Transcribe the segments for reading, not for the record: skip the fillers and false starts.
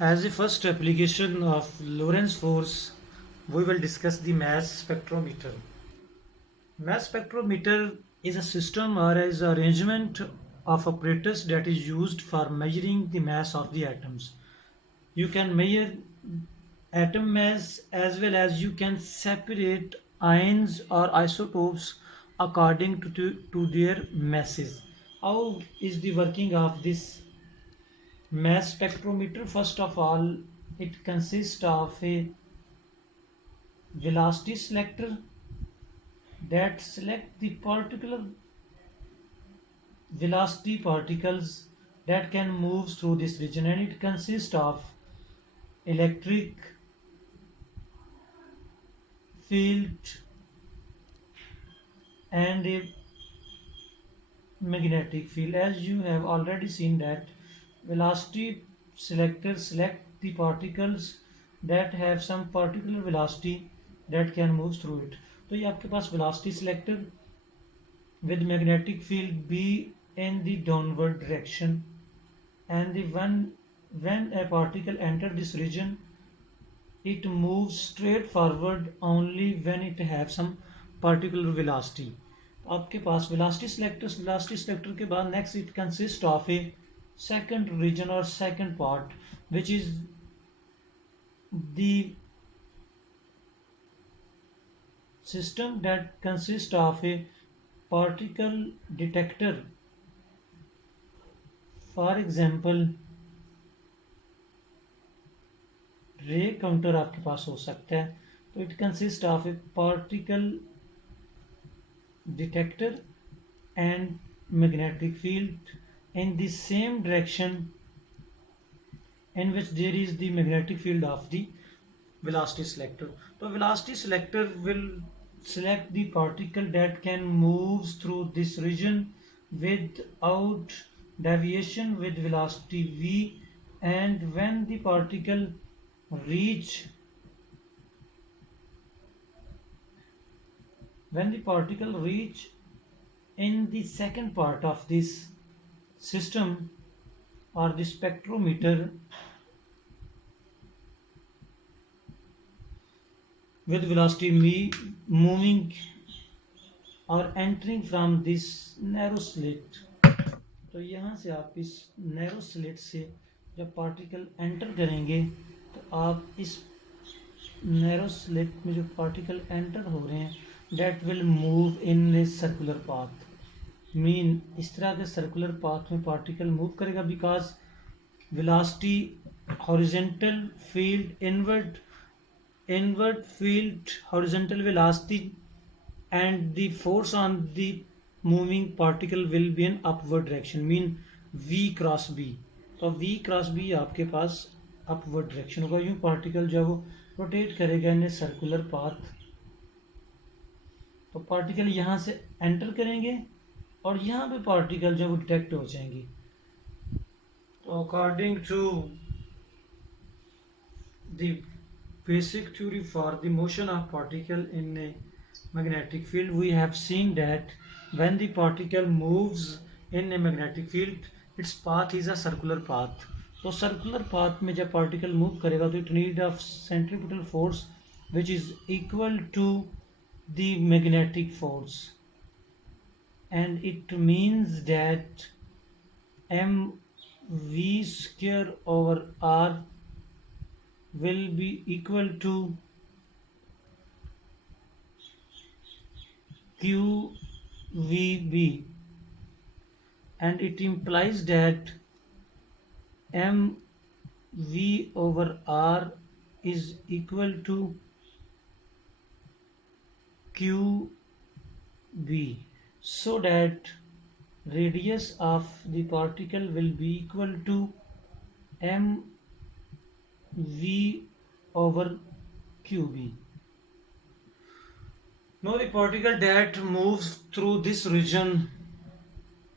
As the first application of Lorentz force, we will discuss the mass spectrometer. Mass spectrometer is a system or is an arrangement of apparatus that is used for measuring the mass of the atoms. You can measure atom mass as well as you can separate ions or isotopes according to their masses. How is the working of this mass spectrometer? First of all, it consists of a velocity selector that select the particular velocity particles that can move through this region, and it consists of electric field and a magnetic field. As you have already seen that velocity selector select the particles that have some particular velocity that can move through it. तो ये आपके पास velocity selector with magnetic field B in the downward direction, and the when a particle enter this region, it moves straight forward only when it have some particular velocity. आपके पास velocity selector के बाद next it consists of a second region or second part, which is the system that consists of a particle detector. For example, रे counter आपके पास हो सकता है. तो it consist of A particle detector and magnetic field in the same direction in which there is the magnetic field of the velocity selector. So velocity selector will select the particle that can move through this region without deviation with velocity v, and when the particle reach in the second part of this system or the spectrometer with velocity v moving or entering from this narrow slit. तो यहाँ से आप इस narrow slit से जब particle enter करेंगे तो आप इस नैरो स्लिट में जो पार्टिकल एंटर हो रहे हैं that will move in a circular path. Mean इस तरह के सर्कुलर पाथ में पार्टिकल मूव करेगा because velocity horizontal field inward field horizontal velocity and the force on the moving particle will be in upward direction, mean v cross b. तो v cross b आपके पास upward direction होगा. यूं particle जब वो rotate करेगा in circular path, तो particle यहाँ से एंटर करेंगे और यहाँ पे पार्टिकल जब डिटेक्ट हो जाएंगी. तो according to the basic theory for the motion of particle in a magnetic field, we have seen that when the particle moves in a magnetic field, its path is a circular path. तो circular path में जब particle move करेगा तो it need of centripetal force which is equal to the magnetic force, and it means that mv square over r will be equal to qvb, and it implies that mv over r is equal to qb, so that radius of the particle will be equal to mv over qb. Now the particle that moves through this region,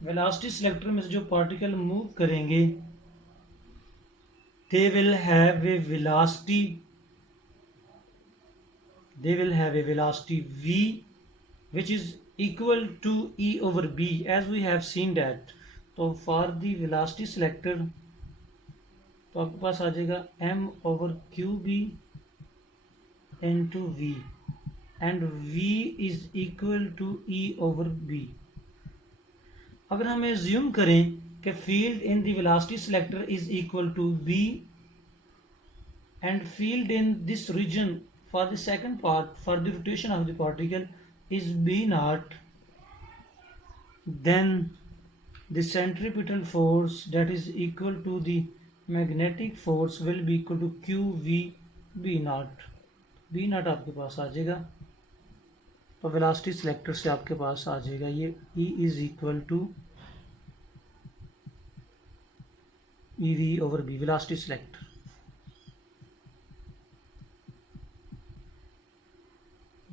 velocity selector में जो particle move करेंगे, they will have a velocity v which is equal to e over b, as we have seen that. So for the velocity selector, तो आपके पास आ जाएगा m over q b into v, and v is equal to e over b। अगर हम assume करें कि field in the velocity selector is equal to v and field in this region for the second part for the rotation of the particle is b naught, then the centripetal force that is equal to the magnetic force will be equal to qv b naught। b naught आपके पास आ जाएगा, तो velocity selector से आपके पास आ जाएगा ये E is equal to e v over b, velocity selector.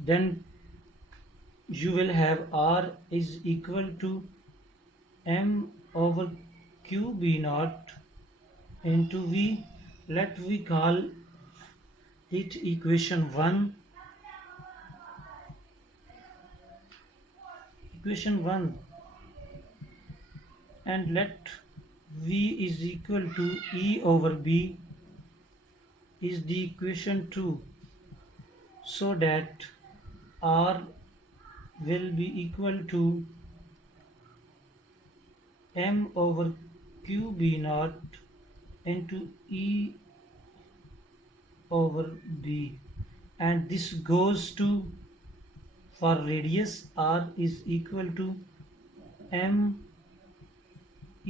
Then you will have R is equal to m over q b naught into v. Let we call it equation 1. Equation 1, and let v is equal to e over b is the equation 2, so that R will be equal to m over q b naught into e over b, and this goes to, for radius R is equal to m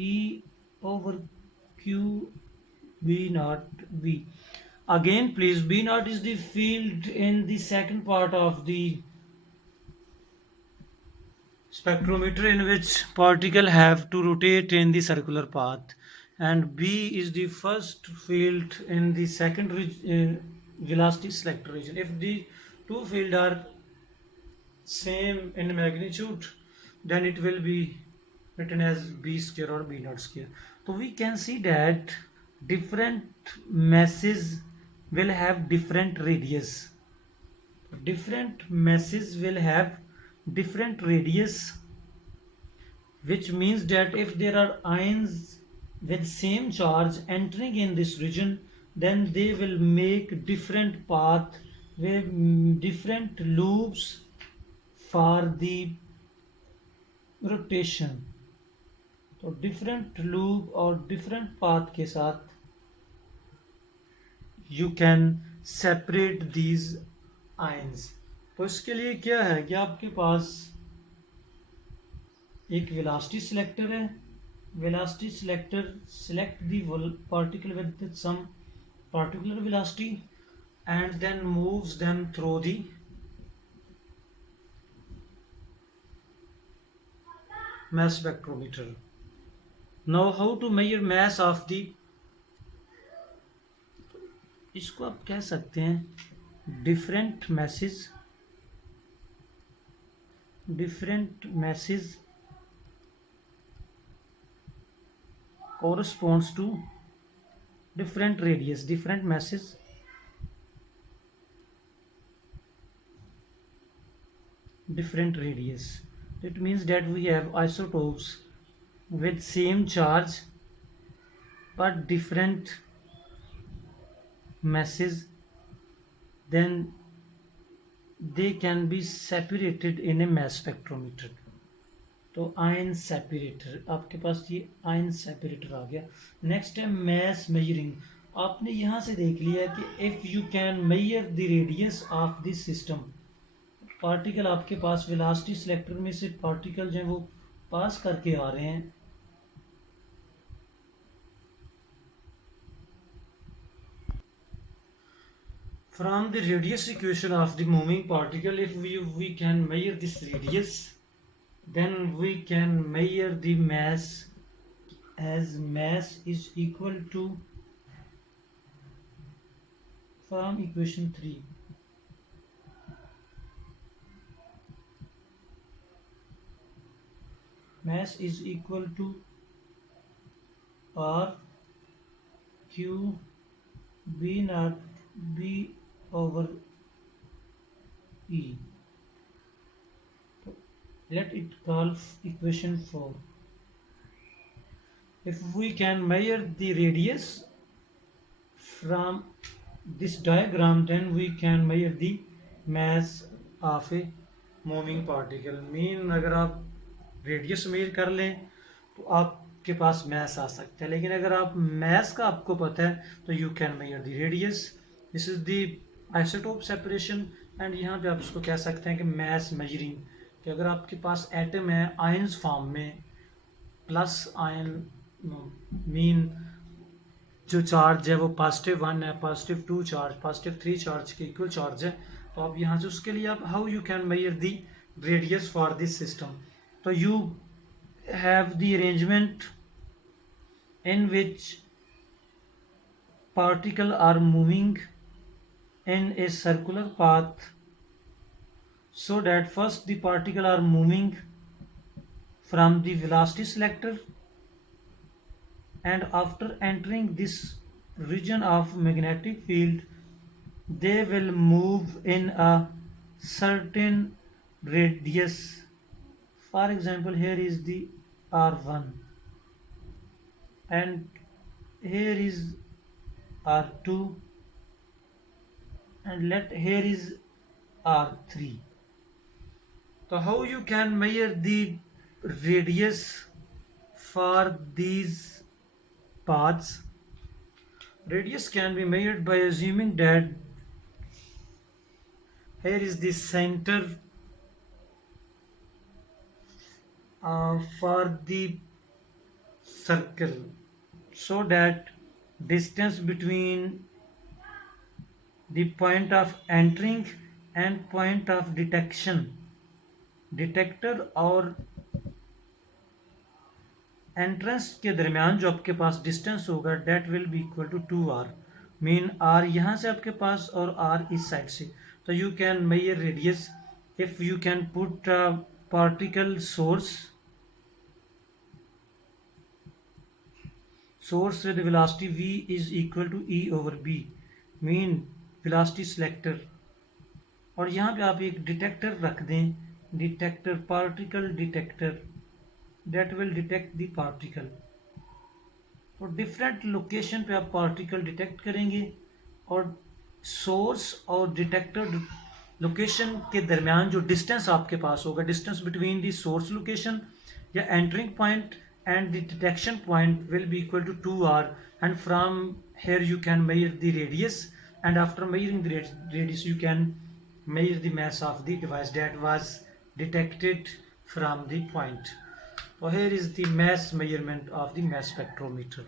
e over q b naught b. Again please, b naught is the field in the second part of the spectrometer in which particle have to rotate in the circular path, and b is the first field in the second velocity selector region. If the two fields are same in magnitude, then it will be written as b square or b naught square. So we can see that different masses will have different radius. Different masses will have different radius, which means that if there are ions with same charge entering in this region, then they will make different path with different loops for the rotation. तो different loop और different path के साथ you can separate these ions. तो इसके लिए क्या है कि आपके पास एक वेलोसिटी सिलेक्टर है, velocity selector select the particle with some particular velocity and then moves them through the mass spectrometer. Now how to measure mass of the, इसको आप कह सकते हैं different masses corresponds to different radius. Different masses different radius. It means that we have isotopes with same charge but different masses, then they can be separated in a mass spectrometer. तो ion separator, आपके पास ये ion separator आ गया। Next है mess measuring. आपने यहाँ से देख लिया कि if you can measure the radius of this system, particle आपके पास वेलोसिटी सिलेक्टर में से पार्टिकल जो है वो पास करके आ रहे हैं, from the radius equation of the moving particle, if we can measure this radius, then we can measure the mass as mass is equal to, from equation 3, mass is equal to R Q B naught B over E. Let it call equation 4. If we can measure the radius from this diagram, then we can measure the mass of a moving particle. Mean अगर आप radius major कर लें तो आपके पास mess आ सकता है, लेकिन अगर आप मैस का आपको पता है तो you can measure the radius. This is the isotope separation. And यहाँ पे आप इसको कह सकते हैं कि मैस मेजरिंग, कि अगर आपके पास एटम है आयंस फॉर्म में, प्लस आयन मीन जो चार्ज है वो +1 है, +2 चार्ज, +3 चार्ज के इक्वल चार्ज है, तो आप यहाँ से उसके लिए आप how you can measure the radius for this system. तो you have the arrangement in which particle are moving in a circular path, so that first the particle are moving from the velocity selector, and after entering this region of magnetic field they will move in a certain radius. For example, here is the r1 and here is r2 and here is r3. So how you can measure the radius for these paths? Radius can be measured by assuming that here is the center for the circle, so that distance between the point of entering and point of detection, detector और entrance के दरमियान जो आपके पास distance होगा that will be equal to 2r. Mean r यहाँ से आपके पास और r इस साइड से. तो you can major radius if you can put particle source with velocity v is equal to e over b, mean velocity selector, और यहाँ पे आप एक डिटेक्टर रख दें, detector particle detector, that will detect the particle. और different location पे आप पार्टिकल डिटेक्ट करेंगे, और सोर्स और डिटेक्टर लोकेशन के दरमियान जो डिस्टेंस आपके पास होगा, distance between the source location या entering point and the detection point will be equal to 2r, and from here you can measure the radius, and after measuring the radius you can measure the mass of the device that was detected from the point. So here is the mass measurement of the mass spectrometer.